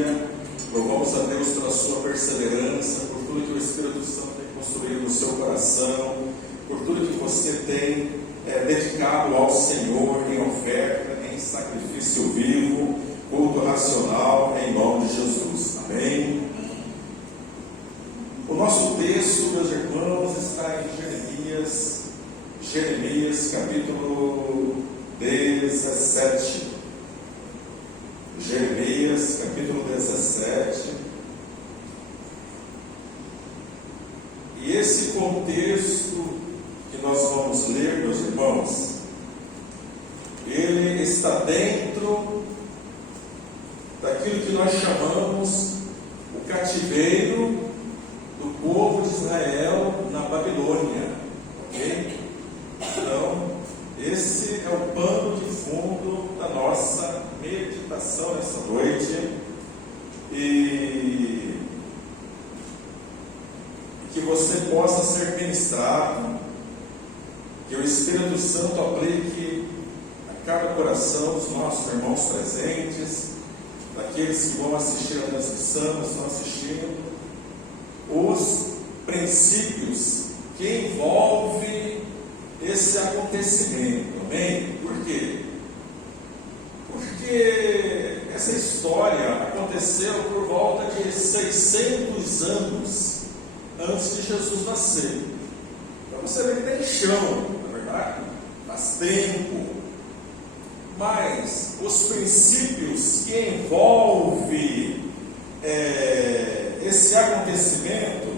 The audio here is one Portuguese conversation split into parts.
dia. Louvamos a Deus pela sua perseverança, por tudo que o Espírito Santo tem construído no seu coração, por tudo que você tem dedicado ao Senhor em oferta, em sacrifício vivo, culto racional, em nome de Jesus. Amém? O nosso texto, meus irmãos, está em Jeremias capítulo 17. Jeremias capítulo 17. E esse contexto que nós vamos ler, meus irmãos, ele está dentro daquilo que nós chamamos o cativeiro do povo de Israel na Babilônia. Ok? Então, esse é o pano de fundo da nossa meditação nessa noite. E que você possa ser ministrado, que o Espírito Santo aplique a cada coração dos nossos irmãos presentes, daqueles que vão assistir a transmissão, estão assistindo, os princípios que envolvem esse acontecimento. Amém? Por quê? Porque essa história aconteceu por volta de 600 anos antes de Jesus nascer. Então você vê que tem chão, na verdade, faz tempo. Mas os princípios que envolvem esse acontecimento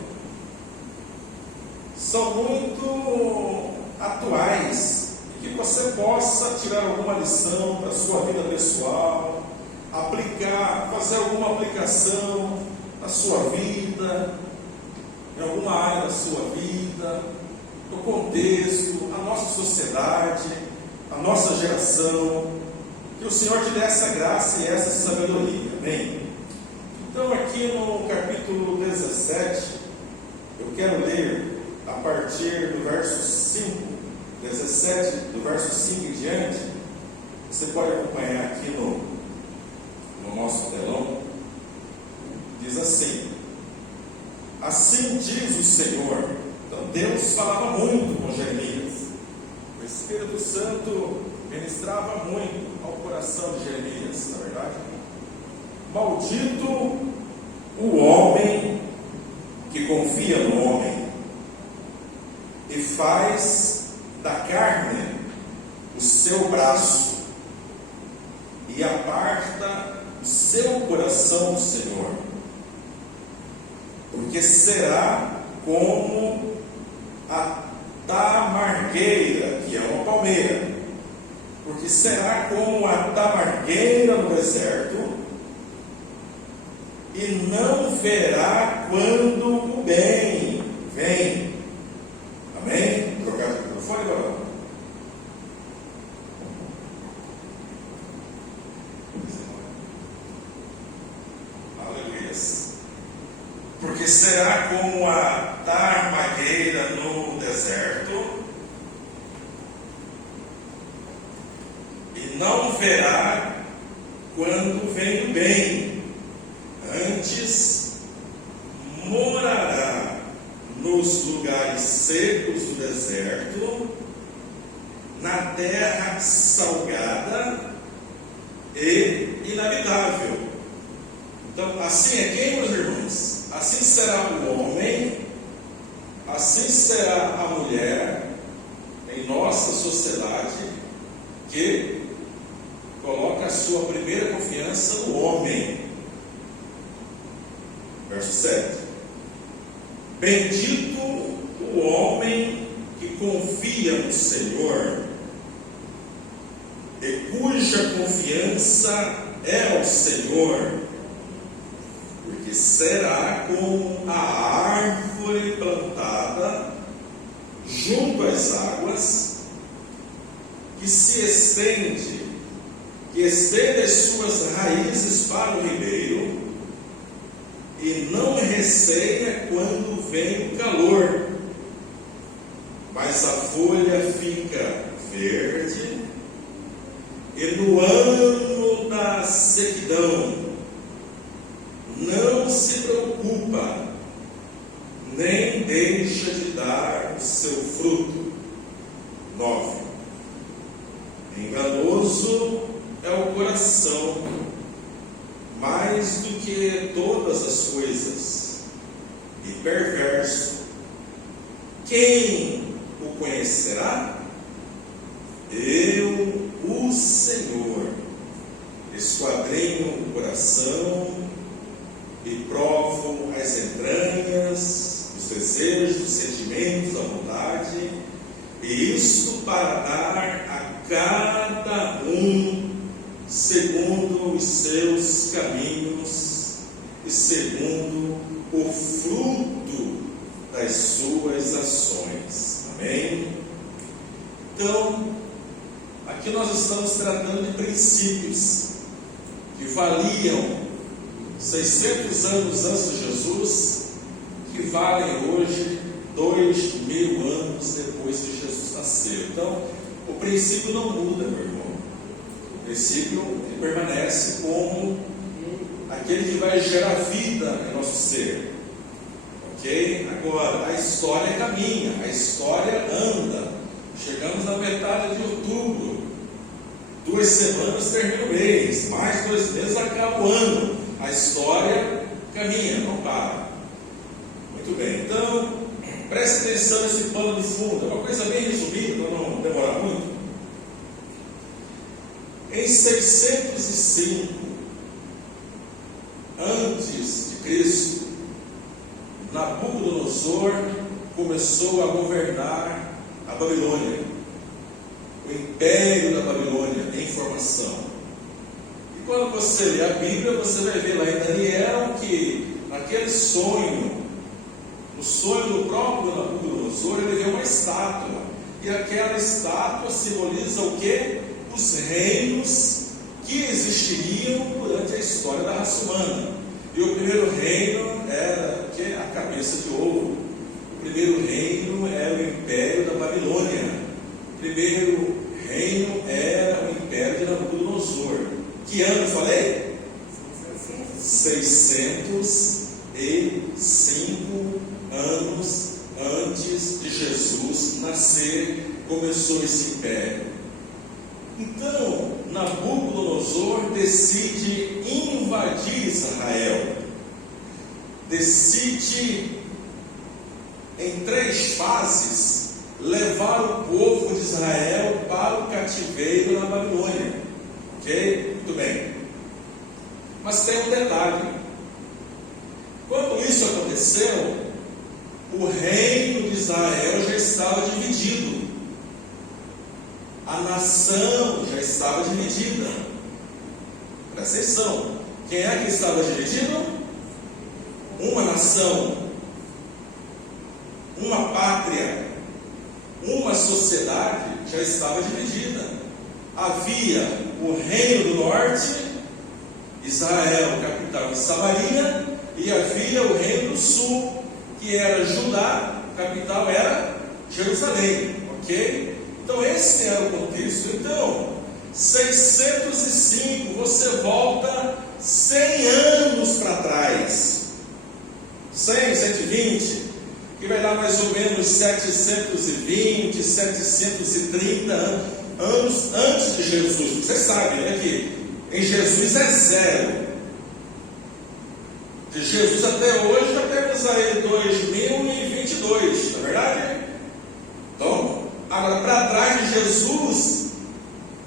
são muito atuais, e que você possa tirar alguma lição para a sua vida pessoal, fazer alguma aplicação na sua vida, em alguma área da sua vida, no contexto, a nossa sociedade, a nossa geração. Que o Senhor te dê essa graça e essa sabedoria. Amém? Então, aqui no capítulo 17, eu quero ler a partir do verso 5, 17, do verso 5 em diante. Você pode acompanhar aqui no nosso telão. Diz assim: assim diz o Senhor. Então Deus falava muito com Jeremias. O Espírito Santo ministrava muito ao coração de Jeremias, na verdade. Maldito o homem que confia no homem e faz da carne o seu braço e aparta o seu coração do Senhor, porque será como a tamargueira, que é uma palmeira, porque será como a tamargueira no deserto, e não verá quando o bem vem. Amém? Trocar o microfone agora. Aleluia. Porque será como a tamargueira no deserto, e não verá quando vem o bem. Antes morará nos lugares secos do deserto, na terra salgada e inabitável. Então, assim é quem, meus irmãos? Assim será o homem, assim será a mulher em nossa sociedade, que coloca a sua primeira confiança no homem. Verso 7. Bendito o homem que confia no Senhor e cuja confiança é ao Senhor, porque será como a árvore plantada junto às águas, que estende as suas raízes para o ribeiro, e não receia quando vem o calor, mas a folha fica verde, e no ano da sequidão não se preocupa, nem deixa de dar o seu fruto. 9. Enganoso é o coração, mais do que todas as coisas, e perverso. Quem o conhecerá? Eu, o Senhor, esquadrinho o coração e provo as entranhas, os desejos, os sentimentos, a vontade, e isto para dar a cada um segundo os seus caminhos e segundo o fruto das suas ações. Amém? Então, aqui nós estamos tratando de princípios que valiam 600 anos antes de Jesus, que valem hoje 2000 anos depois que Jesus nasceu. Então, o princípio não muda, meu irmão. O princípio permanece como aquele que vai gerar vida em nosso ser. Ok? Agora, a história caminha, a história anda. Chegamos na metade de outubro, 2 semanas termina o mês, mais 2 meses acaba o ano. A história caminha, não para. Muito bem, então preste atenção nesse pano de fundo. É uma coisa bem resumida, para não demorar muito. Em 605 antes de Cristo, Nabucodonosor começou a governar a Babilônia, o império da Babilônia em formação. E quando você lê a Bíblia, você vai ver lá em Daniel que naquele sonho, no sonho do próprio Nabucodonosor, ele vê uma estátua, e aquela estátua simboliza o quê? Os reinos que existiriam durante a história da raça humana. E o primeiro reino era a cabeça de ouro. O primeiro reino era o império da Babilônia. O primeiro reino era o império de Nabucodonosor. Que ano eu falei? 605 anos antes de Jesus nascer, começou esse império. Então, Nabucodonosor decide invadir Israel. Decide, em 3 fases, levar o povo de Israel para o cativeiro na Babilônia. Ok? Muito bem. Mas tem um detalhe. Quando isso aconteceu, o reino de Israel já estava dividido. A nação já estava dividida. Presta atenção. Quem é que estava dividido? Uma nação, uma pátria, uma sociedade já estava dividida. Havia o reino do norte, Israel, capital em Samaria, e havia o reino do sul, que era Judá, capital era Jerusalém. Ok? Então esse era o contexto. Então, 605, você volta 100 anos para trás. 100, 120, que vai dar mais ou menos 720, 730 anos antes de Jesus. Você sabe, né, que em Jesus é 0. De Jesus até hoje, já temos aí 2022, não é verdade? Então, agora para trás de Jesus,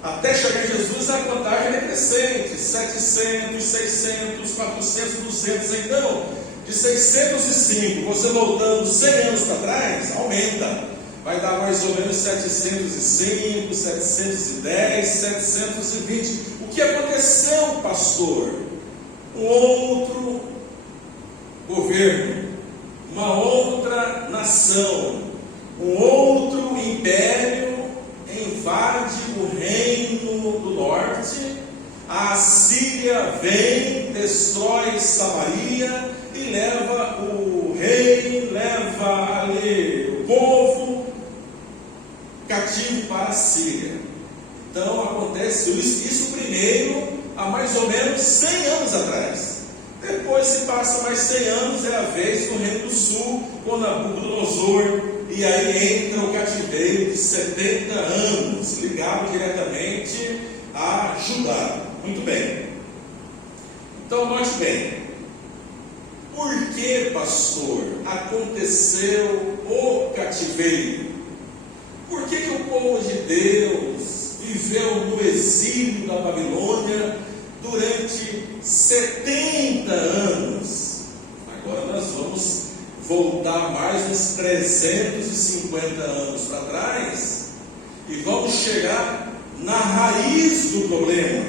até chegar em Jesus, a contagem é crescente: 700, 600, 400, 200. Então, de 605, você voltando 100 anos para trás, aumenta. Vai dar mais ou menos 705, 710, 720. O que aconteceu, pastor? Um outro governo, uma outra nação, um outro império invade o reino do norte. A Assíria vem, destrói Samaria e leva o rei, leva ali o povo cativo para a Síria. Então acontece isso primeiro há mais ou menos 100 anos atrás. Depois se passa mais 100 anos, é a vez do Reino do Sul, com Nabucodonosor, e aí entra o cativeiro de 70 anos, ligado diretamente a Judá. Muito bem. Então, note bem, por que, pastor, aconteceu o cativeiro? Por que o povo de Deus viveu no exílio da Babilônia durante 70 anos? Agora nós vamos voltar mais uns 350 anos para trás e vamos chegar na raiz do problema.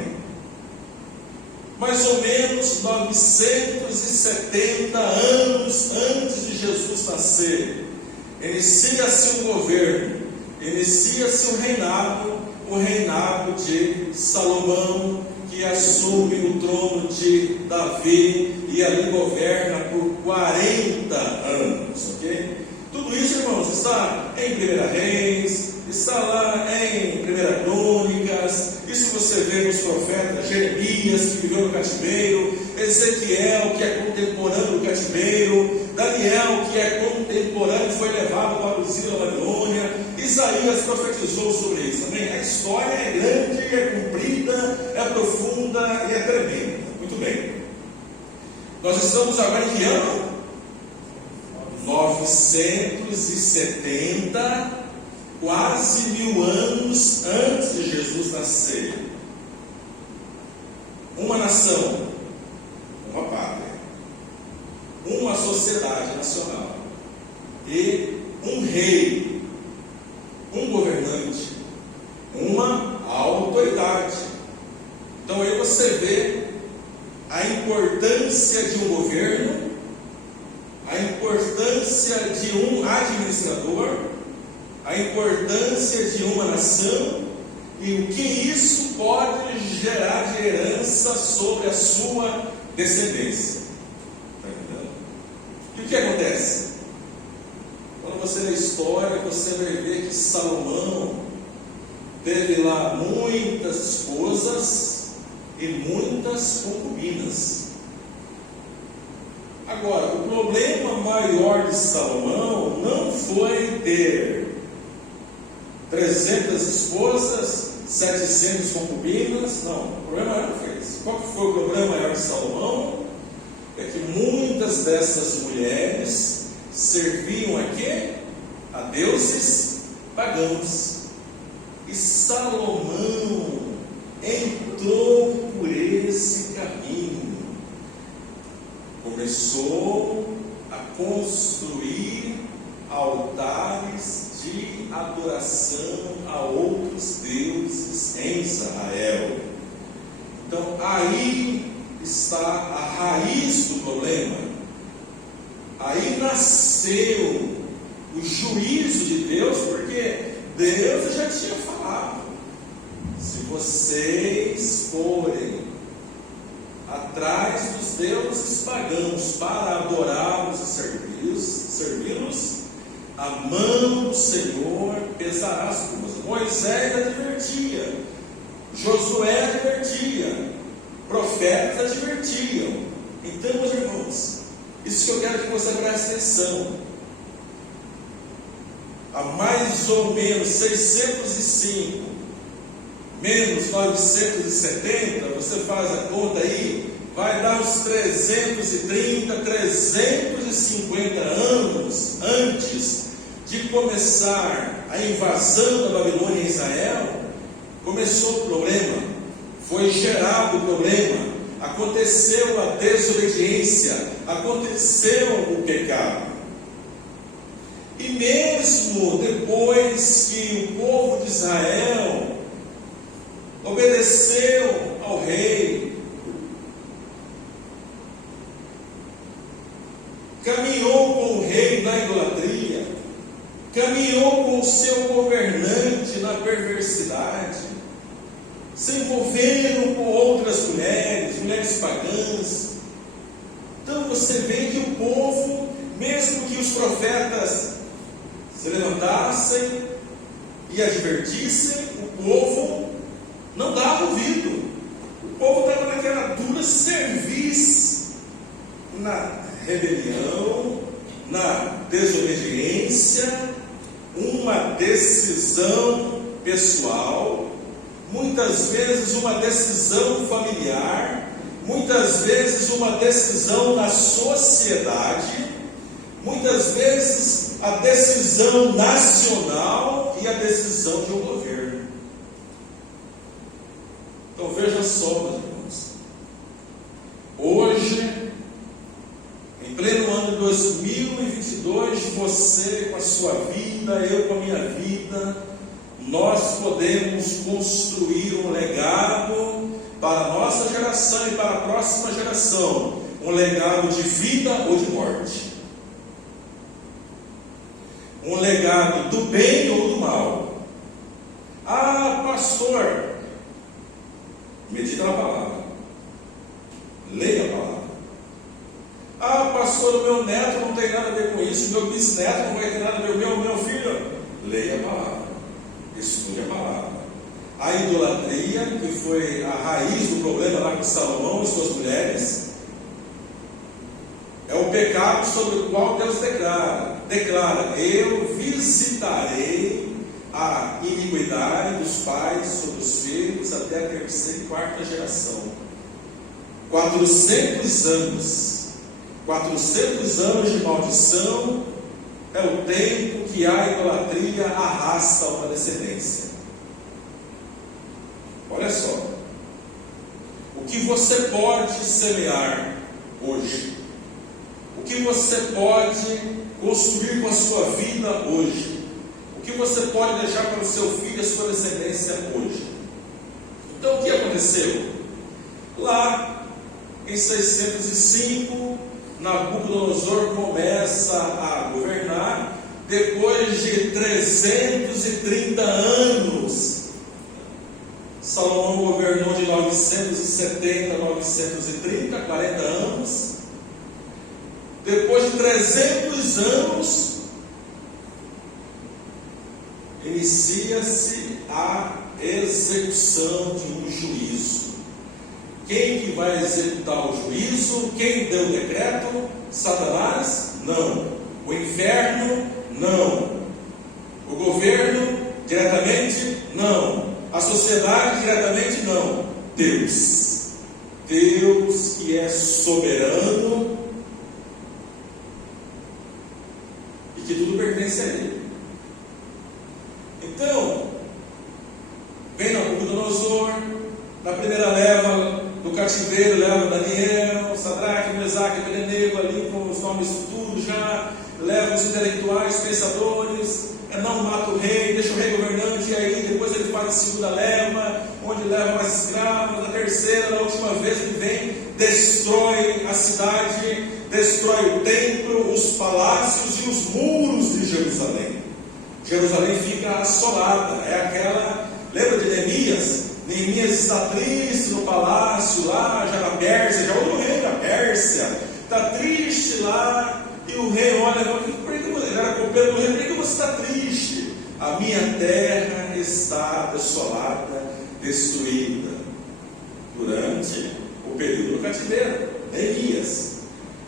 Mais ou menos 970 anos antes de Jesus nascer, inicia-se um governo, inicia-se um reinado, o reinado de Salomão, que assume o trono de Davi e ali governa por 40 anos, ok? Tudo isso, irmãos, está em 1 Reis, está lá em 1 Crônicas, isso você vê nos profetas, Jeremias, que viveu no cativeiro, Ezequiel, que é contemporâneo do cativeiro, Daniel, que é contemporâneo, foi levado para o exílio da Babilônia, Isaías profetizou sobre isso também. A história é grande, é comprida, é profunda e é tremenda. Muito bem. Nós estamos agora em que ano? 970, quase 1000 anos antes de Jesus nascer. Uma nação, uma pátria, uma sociedade nacional e um rei, um governante, uma autoridade. Então aí você vê a importância de um governo, a importância de um administrador, a importância de uma nação e o que isso pode gerar de herança sobre a sua descendência. Está entendendo? E o que acontece? Quando você lê a história, você vai ver que Salomão teve lá muitas esposas e muitas concubinas. Agora, o problema maior de Salomão não foi ter 300 esposas, 700 concubinas, não, o problema maior não foi esse. Qual que foi o problema maior de Salomão? É que muitas dessas mulheres serviam a quê? A deuses pagãos. E Salomão entrou por esse caminho. Começou a construir altares de adoração a outros deuses em Israel. Então aí está a raiz do problema. Aí nasceu o juízo de Deus, porque Deus já tinha falado: se vocês forem atrás dos deuses pagãos para adorá-los e servi-los, a mão do Senhor pesará sobre você. Moisés advertia, Josué advertia, profetas advertiam. Então, meus irmãos, isso que eu quero que você preste atenção. Há mais ou menos 605 menos 970, você faz a conta aí, vai dar uns 330, 350 anos antes de começar a invasão da Babilônia em Israel. Começou o problema, foi gerado o problema, aconteceu a desobediência, aconteceu o pecado. E mesmo depois que o povo de Israel obedeceu ao rei, caminhou com o rei na idolatria, caminhou com o seu governante na perversidade, se envolveram com outras mulheres pagãs. Então você vê que o povo, mesmo que os profetas se levantassem e advertissem, o povo não dava ouvido. O povo estava naquela dura cerviz, na rebelião, na desobediência, uma decisão pessoal, muitas vezes uma decisão familiar, muitas vezes uma decisão na sociedade, muitas vezes a decisão nacional e a decisão de um governo. Então veja só, meus irmãos, hoje, em pleno ano de 2022, você com a sua vida, eu com a minha vida, nós podemos construir um legado para a nossa geração e para a próxima geração, um legado de vida ou de morte, um legado do bem ou do mal. Ah, pastor, medita na palavra, leia a palavra. Ah, pastor, o meu neto não tem nada a ver com isso, meu bisneto não vai ter nada a ver com meu filho. Leia a palavra, estude a palavra. A idolatria, que foi a raiz do problema lá com Salomão e suas mulheres, é o pecado sobre o qual Deus declara: eu visitarei a iniquidade dos pais sobre os filhos até a terceira e quarta geração. 400 anos de maldição é o tempo que a idolatria arrasta uma descendência. Olha só, o que você pode semear hoje, o que você pode construir com a sua vida hoje, o que você pode deixar para o seu filho e a sua descendência hoje. Então o que aconteceu? Lá em 605, Nabucodonosor começa a governar. Depois de 330 anos, Salomão governou de 970 a 930, 40 anos. Depois de 300 anos, inicia-se a execução de um juízo. Quem que vai executar o juízo? Quem deu o decreto? Satanás? Não. O inferno? Não. O governo? Diretamente? Não. A sociedade? Diretamente? Não. Deus. Deus que é soberano e que tudo pertence a Ele. Então, vem Nabucodonosor, na primeira leva do cativeiro, leva Daniel, Sadraque, Mesaque, Abednego, ali com os nomes tudo já, leva os intelectuais, pensadores, não mata o rei, deixa o rei governante, e aí depois ele faz a segunda leva, onde leva mais escravos, na terceira, na última vez ele vem, destrói a cidade, destrói o templo, os palácios e os muros de Jerusalém. Jerusalém fica assolada, é aquela, lembra de Neemias? Neemias está triste no palácio lá, já na Pérsia, já o rei da Pérsia, está triste lá, e o rei olha, ele era copeiro do rei, por que você está triste? A minha terra está desolada, destruída, durante o período do cativeiro, Neemias.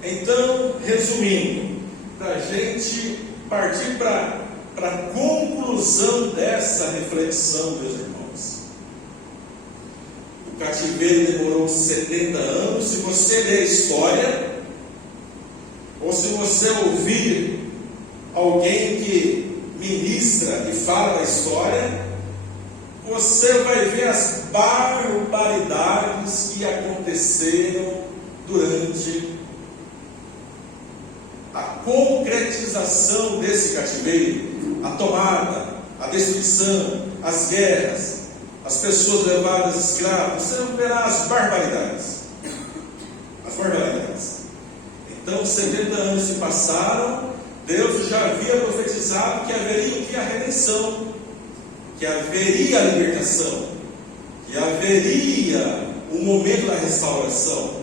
Então, resumindo, para a gente partir para a conclusão dessa reflexão, meus irmãos, o cativeiro demorou 70 anos. Se você ler a história, ou se você ouvir alguém que ministra e fala da história, você vai ver as barbaridades que aconteceram durante a concretização desse cativeiro, a tomada, a destruição, as guerras, as pessoas levadas escravas. Você verá as barbaridades. As barbaridades. Então, 70 anos se passaram, Deus já havia profetizado que haveria o que? A redenção, que haveria a libertação, que haveria o momento da restauração,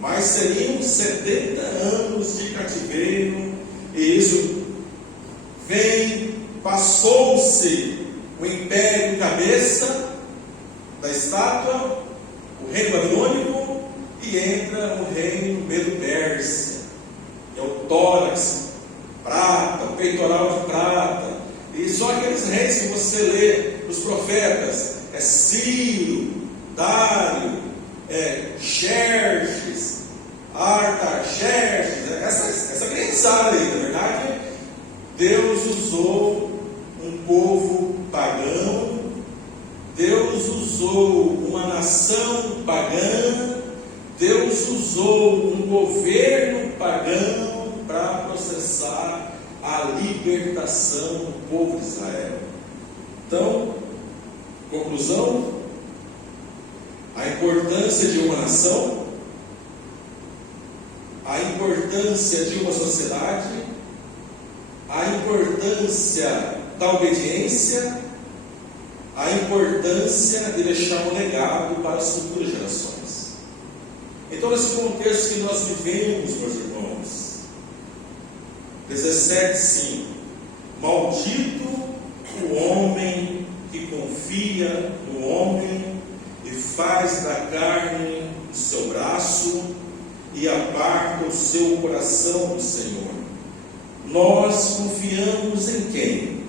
mas seriam 70 anos de cativeiro, e isso passou-se o império cabeça da estátua, o reino babilônico, e entra o reino Medo-Persa. tórax, prata, o peitoral de prata. E só aqueles reis que você lê nos profetas, Ciro, Dário, Xerxes, Artaxerxes, essa criançada aí, na verdade, Deus usou um povo pagão, Deus usou uma nação pagã, Deus usou um governo pagão para processar a libertação do povo de Israel. Então, conclusão: a importância de uma nação, a importância de uma sociedade, a importância da obediência, a importância de deixar um legado para as futuras gerações. Então, nesse contexto que nós vivemos, meus irmãos, 17:5, maldito o homem que confia no homem e faz da carne o seu braço e aparta o seu coração do Senhor. Nós confiamos em quem?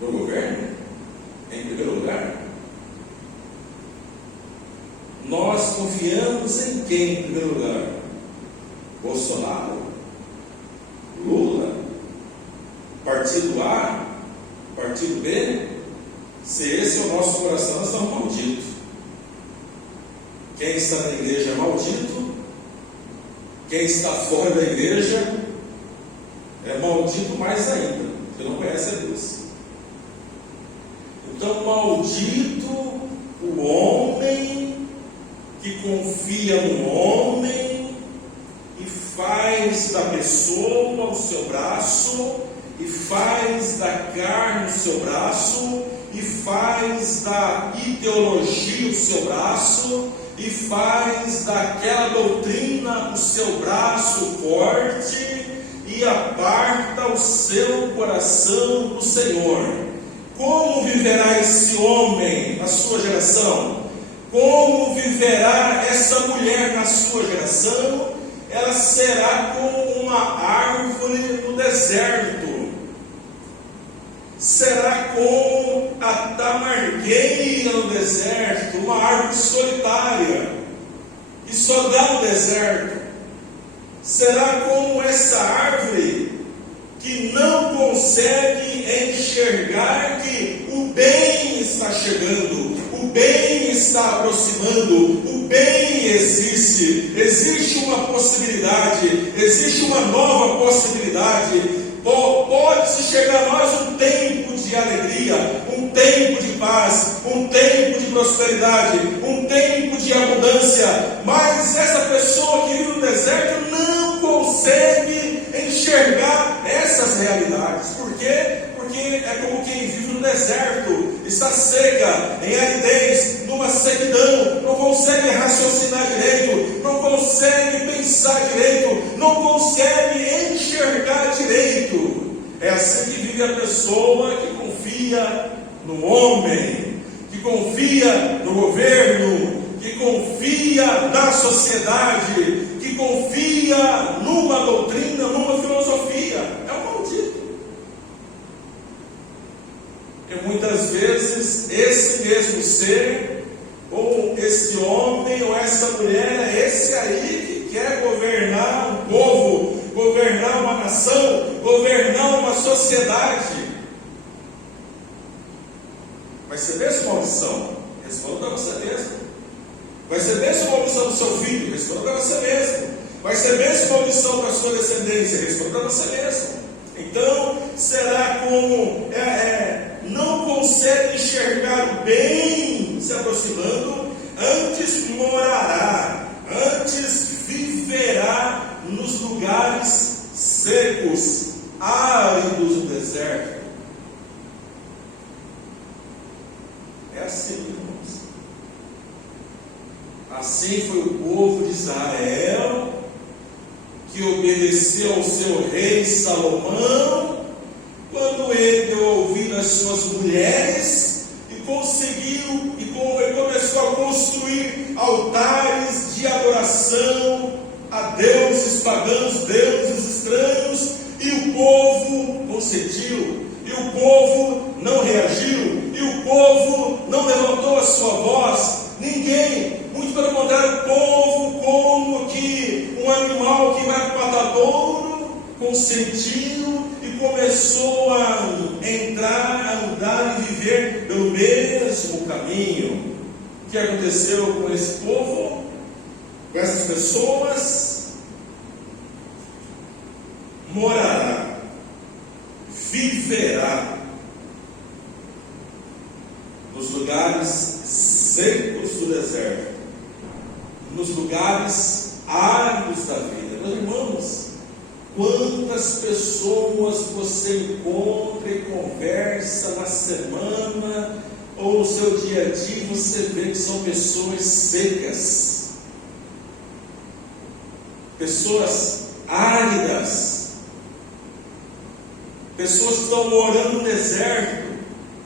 No governo? Em primeiro lugar? Nós confiamos em quem em primeiro lugar? Bolsonaro? Lula? Partido A? Partido B? Se esse é o nosso coração, nós estamos malditos. Quem está na igreja é maldito. Quem está fora da igreja é maldito mais ainda, porque não conhece a Deus. Então, maldito o homem que confia no homem e faz da pessoa o seu braço, e faz da carne o seu braço, e faz da ideologia o seu braço, e faz daquela doutrina o seu braço forte, e aparta o seu coração do Senhor. Como viverá esse homem na sua geração? Como viverá essa mulher na sua geração? Ela será como uma árvore no deserto. Será como a tamargueira no deserto, uma árvore solitária, que só dá no deserto. Será como essa árvore que não consegue enxergar que o bem está chegando, o bem está aproximando, o bem existe uma possibilidade, existe uma nova possibilidade. Pode-se chegar a nós um tempo de alegria, um tempo de paz, um tempo de prosperidade, um tempo de abundância, mas essa pessoa que vive no deserto não consegue enxergar essas realidades. Por quê? Porque é como quem vive no deserto, está seca, em aridez, numa sequidão, não consegue raciocinar direito, não consegue pensar direito, não consegue enxergar direito. É assim que vive a pessoa que confia no homem, que confia no governo, que confia na sociedade, que confia numa doutrina, numa filosofia. É um maldito. E muitas vezes esse mesmo ser, ou esse homem, ou essa mulher, é esse aí que quer governar um povo, governar uma nação, governar uma sociedade. Vai ser mesmo maldição? Responda para você mesmo. Vai ser mesmo maldição do seu filho? Responda para você mesmo. Vai ser mesmo maldição para a sua descendência? Responda para você mesmo. Então, será como não consegue enxergar o bem se aproximando, antes morará, antes viverá nos lugares secos, áridos do deserto. É assim, irmãos. Assim foi o povo de Israel, que obedeceu ao seu rei Salomão, quando ele deu ouvido às suas mulheres e conseguiu e começou a construir altares de adoração a deuses pagãos, deuses estranhos, e o povo consentiu, e o povo não reagiu, e o povo não levantou a sua voz. Ninguém, muito pelo contrário, o povo, como que um animal que vai para o matadouro, consentiu e começou a entrar, a andar e viver pelo mesmo caminho. O que aconteceu com esse povo, com essas pessoas? Morará, viverá nos lugares secos do deserto, nos lugares áridos da vida. Meus irmãos, quantas pessoas você encontra e conversa na semana ou no seu dia a dia, você vê que são pessoas secas, pessoas áridas, pessoas que estão morando no deserto.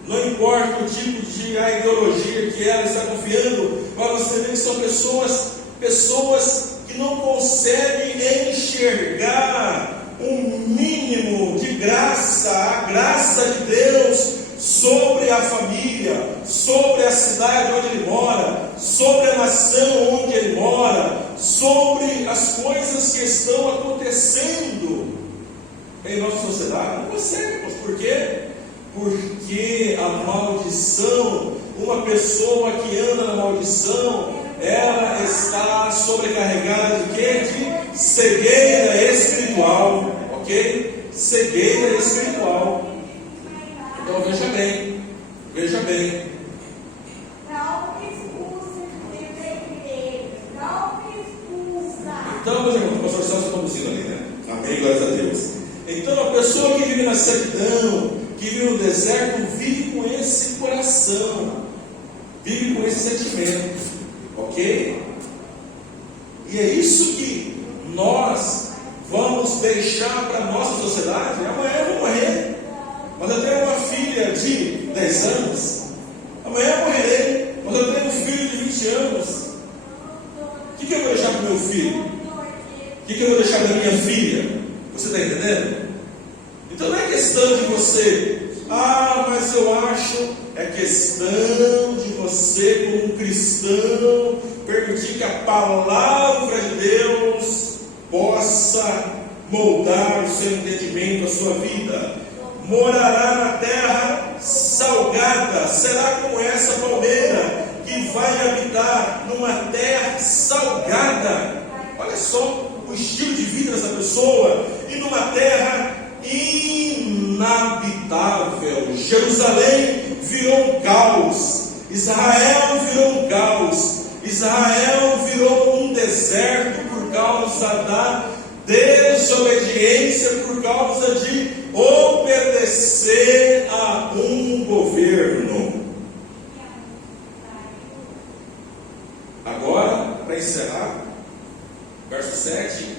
Não importa o tipo de ideologia que ela está confiando, mas você vê que são pessoas que não conseguem enxergar um mínimo de graça, a graça de Deus sobre a família, sobre a cidade onde ele mora, sobre a nação onde ele mora, sobre as coisas que estão acontecendo em nossa sociedade. Não conseguimos. Por quê? Porque a maldição, uma pessoa que anda na maldição, ela está sobrecarregada de quê? De cegueira espiritual, ok? Cegueira espiritual. Então veja bem. Então, meus irmãos, o pastor Celso está conduzindo ali, né? Amém, glórias a Deus. Então, a pessoa que vive na servidão, que vive no deserto, vive com esse coração, vive com esse sentimento, ok? E é isso que nós vamos deixar para a nossa sociedade. Amanhã eu vou morrer, mas eu tenho uma filha de 10 anos, amanhã eu morrerei, mas eu tenho um filho de 20 anos. O que eu vou deixar para o meu filho? O que eu vou deixar para minha filha? Você está entendendo? Então não é questão de você, mas eu acho, é questão de você, como um cristão, permitir que a palavra de Deus possa moldar o seu entendimento, a sua vida. Morará na terra salgada, será como essa palmeira que vai habitar numa terra salgada. Olha só o estilo de vida dessa pessoa, e numa terra inabitável. Jerusalém virou um caos, Israel virou um caos, Israel virou um deserto por causa da desobediência, por causa de obedecer a um governo. Agora, para encerrar, verso 7: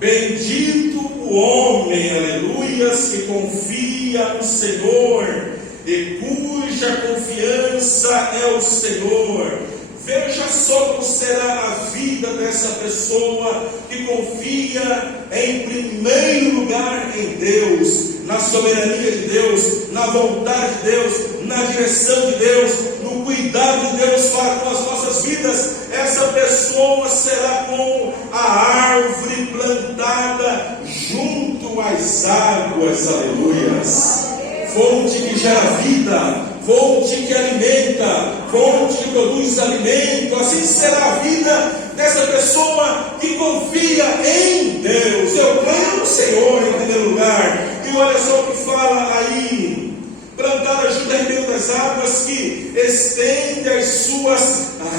bendito o homem, aleluias, que confia no Senhor e cuja confiança é o Senhor. Veja só como será a vida dessa pessoa que confia em primeiro lugar em Deus, na soberania de Deus, na vontade de Deus, na direção de Deus, no cuidado de Deus para com as nossas vidas. Essa pessoa será como a árvore plantada junto às águas, aleluias. Fonte que gera vida, fonte que alimenta, fonte que produz alimento. Assim será a vida dessa pessoa que confia em Deus. Eu creio no Senhor em primeiro lugar. E olha só o que fala aí: plantada junto ao ribeiro das águas, que estende as suas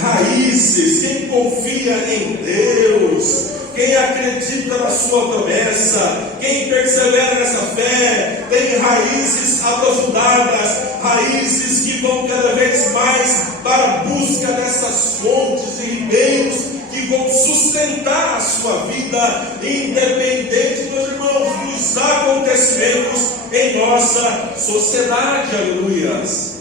raízes. Quem confia em Deus, quem acredita na sua promessa, quem persevera nessa fé, tem raízes aprofundadas, raízes que vão cada vez mais para a busca dessas fontes e ribeiros que vão sustentar a sua vida, independente, meus irmãos, dos acontecimentos em nossa sociedade, aleluias.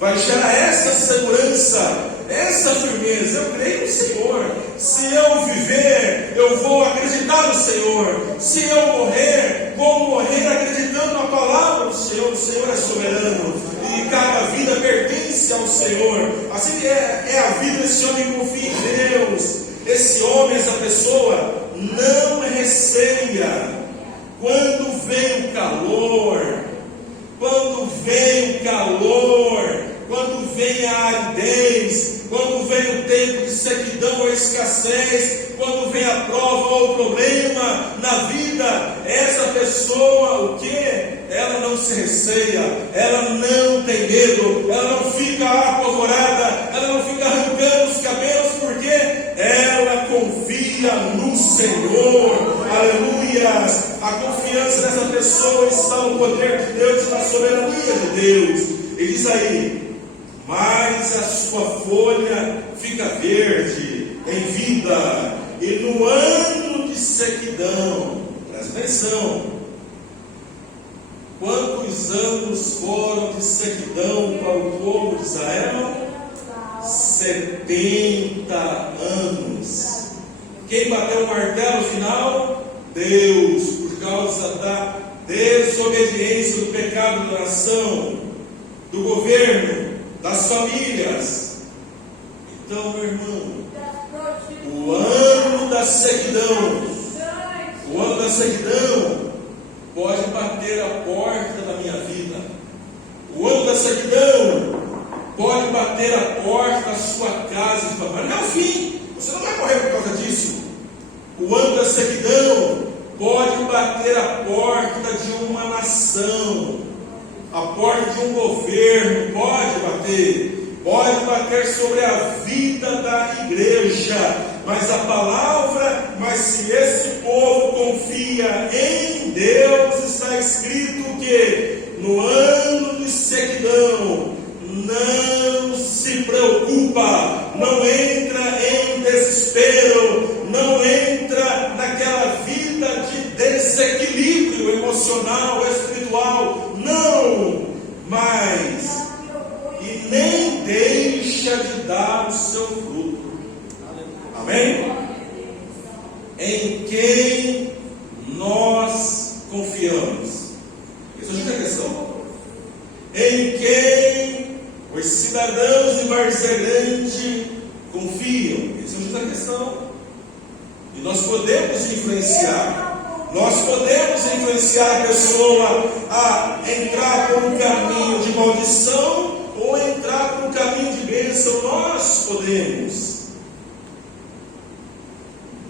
Vai gerar essa segurança, essa firmeza. Eu creio no Senhor. Se eu viver, eu vou acreditar Senhor. Se eu morrer, vou morrer acreditando na palavra do Senhor. O Senhor é soberano e cada vida pertence ao Senhor. Assim é a vida desse homem que confia em Deus. Esse homem, essa pessoa, não receia quando vem o calor, quando vem a aridez, quando vem o tempo de sequidão ou escassez, quando vem a prova ou o problema na vida, essa pessoa, o que? Ela não se receia, ela não tem medo, ela não fica apavorada, ela não fica arrancando os cabelos, porque ela confia no Senhor. Aleluias! A confiança dessa pessoa está no poder de Deus e na soberania de Deus. Ele diz aí: mas a sua folha fica verde em vida, e no ano de sequidão, presta atenção, quantos anos foram de sequidão para o povo de Israel? 70 anos. Quem bateu o martelo final? Deus, por causa da desobediência, do pecado da nação, do governo, das famílias. Então, meu irmão, o ano da sequidão pode bater a porta da minha vida. O ano da sequidão pode bater a porta da sua casa, mas não é o fim. Você não vai morrer por causa disso. O ano da sequidão pode bater a porta de uma nação, a porta de um governo, pode bater sobre a vida da igreja, mas se esse povo confia em Deus, está escrito que no ano de sequidão, não se preocupa, não entra em desespero, não entra naquela vida de desequilíbrio emocional, espiritual, não, mas e nem deixa de dar o seu fruto. Amém? Em quem nós confiamos? Isso ajuda a questão. Em quem os cidadãos de Várzea Grande confiam? Isso ajuda a questão. E nós podemos influenciar. Nós podemos influenciar a pessoa a entrar por um caminho de maldição ou entrar por um caminho de bênção. Nós podemos.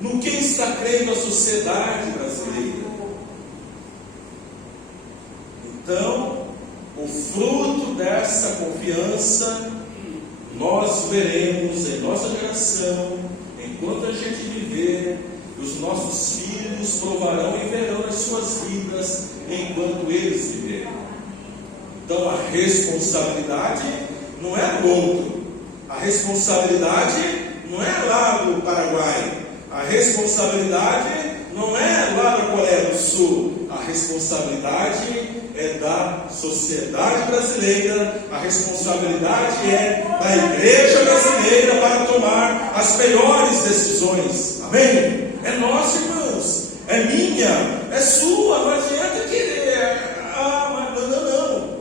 No que está crendo a sociedade brasileira? Então, o fruto dessa confiança nós veremos em nossa geração, enquanto a gente viver. Os nossos filhos provarão e verão as suas vidas enquanto eles viverem. Então a responsabilidade não é do outro, a responsabilidade não é lá do Paraguai, a responsabilidade não é lá da Coreia do Sul, a responsabilidade é da sociedade brasileira, a responsabilidade é da igreja brasileira para tomar as melhores decisões. Amém? É nossa, irmãos, é minha, é sua, não adianta querer, mas não.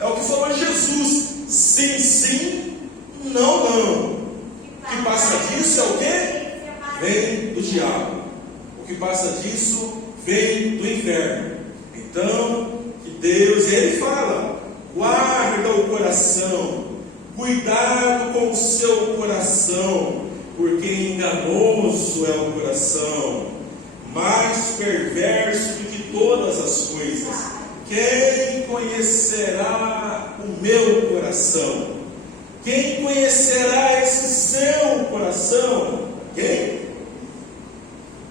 É o que falou Jesus: sim, sim, não. O que passa disso é o quê? Vem do diabo. O que passa disso vem do inferno. Então, que Deus, e Ele fala: guarda o coração, cuidado com o seu coração, porque enganoso é o coração, mais perverso do que todas as coisas. Quem conhecerá o meu coração? Quem conhecerá esse seu coração? Quem?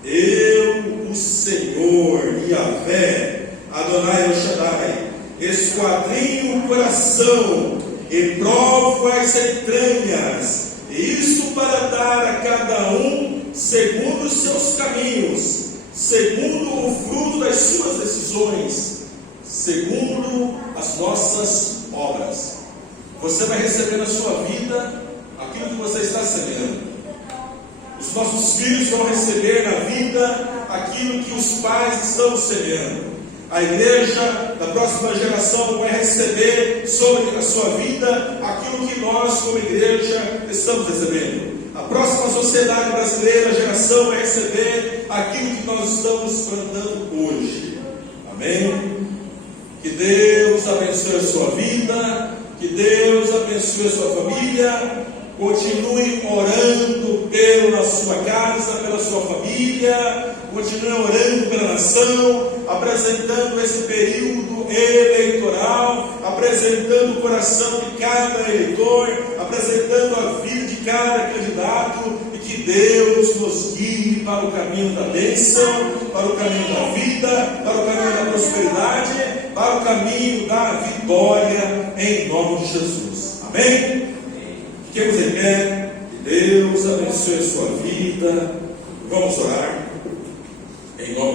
Eu, o Senhor, Yahvé, Adonai El Shaddai, esquadrinho o coração e provo as entranhas, isto para dar a cada um segundo os seus caminhos, segundo o fruto das suas decisões, segundo as nossas obras. Você vai receber na sua vida aquilo que você está semeando. Os Os nossos filhos vão receber na vida aquilo que os pais estão semeando. A igreja da próxima geração vai receber sobre a sua vida aquilo que nós, como igreja, estamos recebendo. A próxima sociedade brasileira, a geração, vai receber aquilo que nós estamos plantando hoje. Amém? Que Deus abençoe a sua vida, que Deus abençoe a sua família. Continue orando pela sua casa, pela sua família. Continue orando pela nação, apresentando esse período eleitoral, apresentando o coração de cada eleitor, apresentando a vida de cada candidato, e que Deus nos guie para o caminho da bênção, para o caminho da vida, para o caminho da prosperidade, para o caminho da vitória, em nome de Jesus. Amém? Fiquemos em pé, que Deus abençoe a sua vida. Vamos orar. Em nome